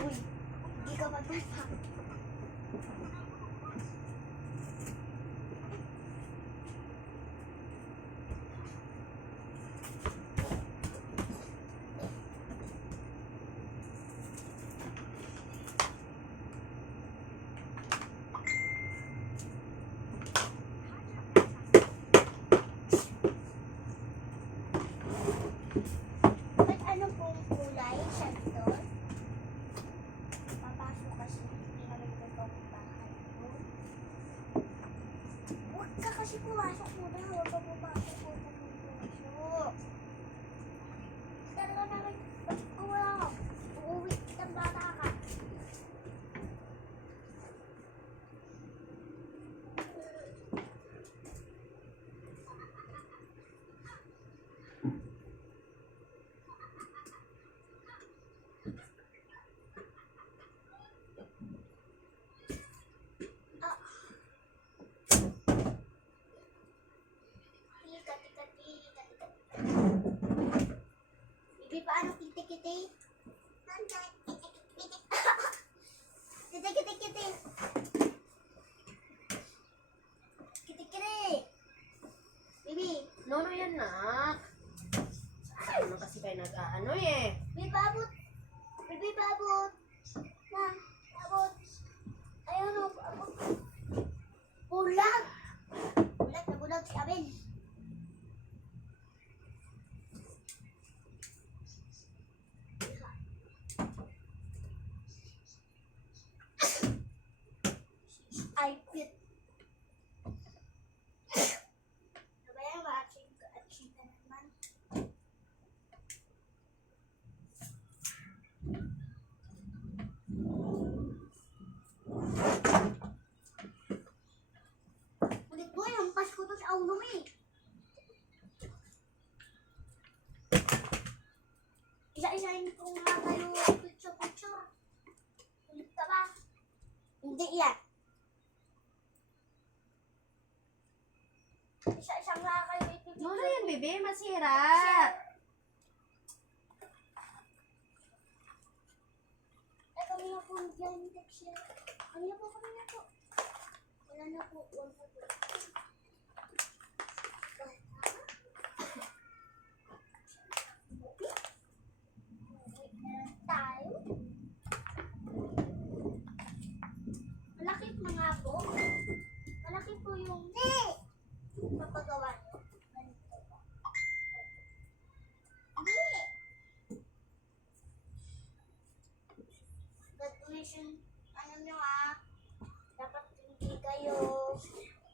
Uy, hindi ka matulpa. Ba't ano pong kulay? Sandol? Papasok kasi. Hindi naman ito ang bahay mo. Huwag ka kasi pumasok muna. Huwag ka pumasok muna. Pumasok. Talaga naman. Ba't ko wala? Uuwi kitang bata ka. Bibi, paano kiti-kiti? Kiti-kiti-kiti. Kiti-kiti. Bibi. Nono yan, nak. Saan naman kasi kayo nag-aano eh? Bibi, babot. Bibi, babot. Na, babot. Ayun o, babot. Bulag. Bulag na bulag si Abel. I quit. Sabay ang ma-achieve ka naman. Ulit ko yung Pasko to sa ulo mo eh. Isa-isahin ko nga kayo picture-picture. Ulit ka ba? Hindi yan. Isa-isang nga kayo ipipicture. Nono yan, bebe. Masira. Ay, kami na po nag-text siya. Kami na po. Wala na po. Wala na po. Tayo. Malaki po nga po. Malaki po yung papagawa nyo. Ganito po. Hindi. Graduation, ano nyo dapat hindi kayo.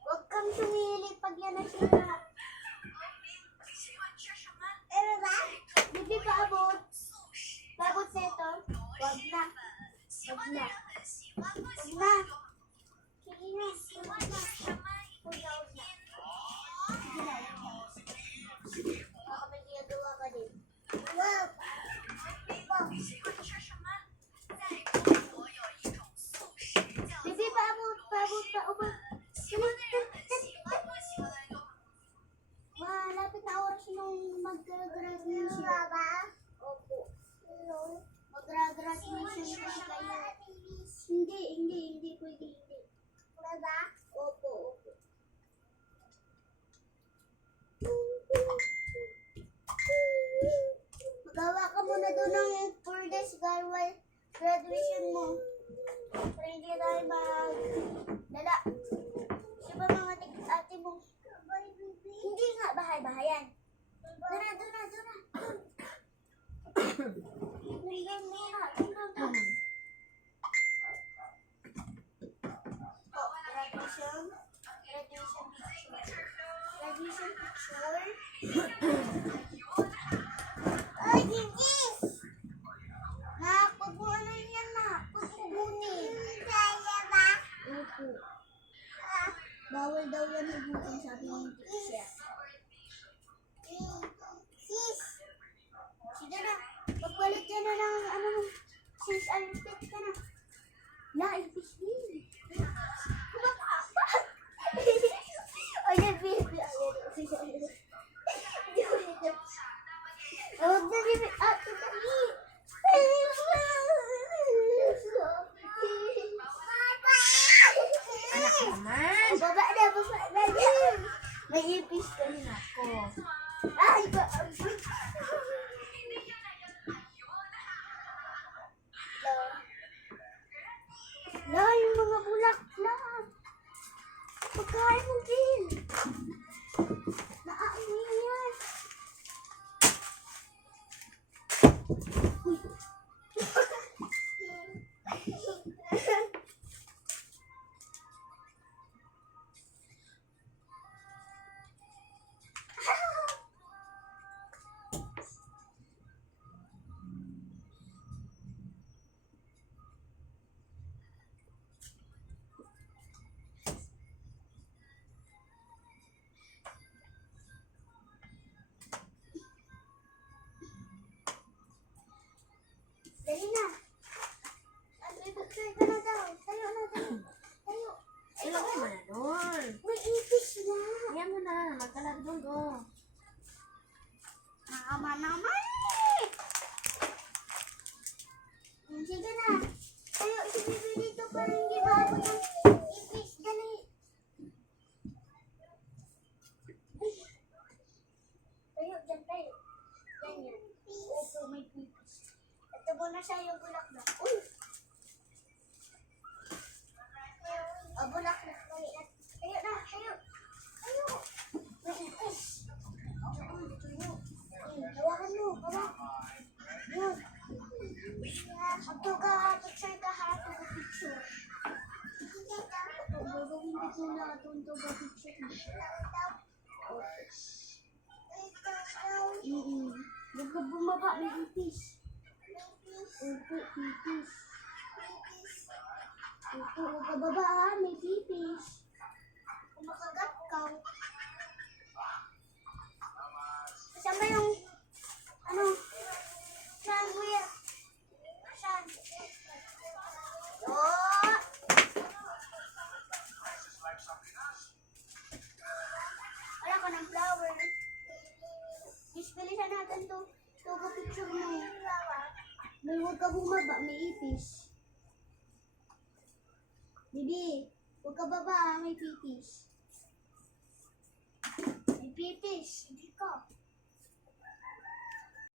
Huwag kang sumili pag yan na sila. Pero ba? Bibi, paabot. Paabot sa ito. Huwag na. Huwag na. Huwag na. Sige na. Huwag na. Huwag na. Sige na. Baka may ginagawa ka din. Wag. Wag. Bibi, paabot. Paabot. Malapit na oras nung mag-graduation. Opo. Mag-graduation kasi kayo. Hindi pwede, hindi. Opo. Magawa ka muna doon ng 4 days while graduation mo. Para hindi tayo mag-dala. Siya ba mga ate mo? Hindi nga, bahay-bahayan. Doon na. Graduation picture. Ay, hindi! Huwag mo ano yan, huwag mo bunin. Opo. Bawal daw yan nabutin, sabi ng teacher. Sis! Sige na, pagpalit ka na ng sis, alipit ka na. Ilpis din. Kumakapat! Ayan, baby. Ayan. Huwag na, baby. Ate, dali. may pipis. Ito muna siya yung bulaklak. Uy! Bulaklak. Tayo na, tayo. Tayo. May ipis. Tayo. Hawakan mo, hawakan. Yun. Ito ka, picture ka ha, ito ka picture. Ito, gagawin ko na itong ito ka picture. Huwag ka bumaba, may ipis. Opo, pipis. Opo, huwag ka baba ha, may pipis. Kung makagat ka. Kasama yung, ano, saan kuya? Saan? Oh! Wala ka ng flower. Bilisan natin to. Ito ka picture mo. May huwag ka bumaba, may ipis. Bibi, huwag ka baba, may pipis. May pipis, hindi ka.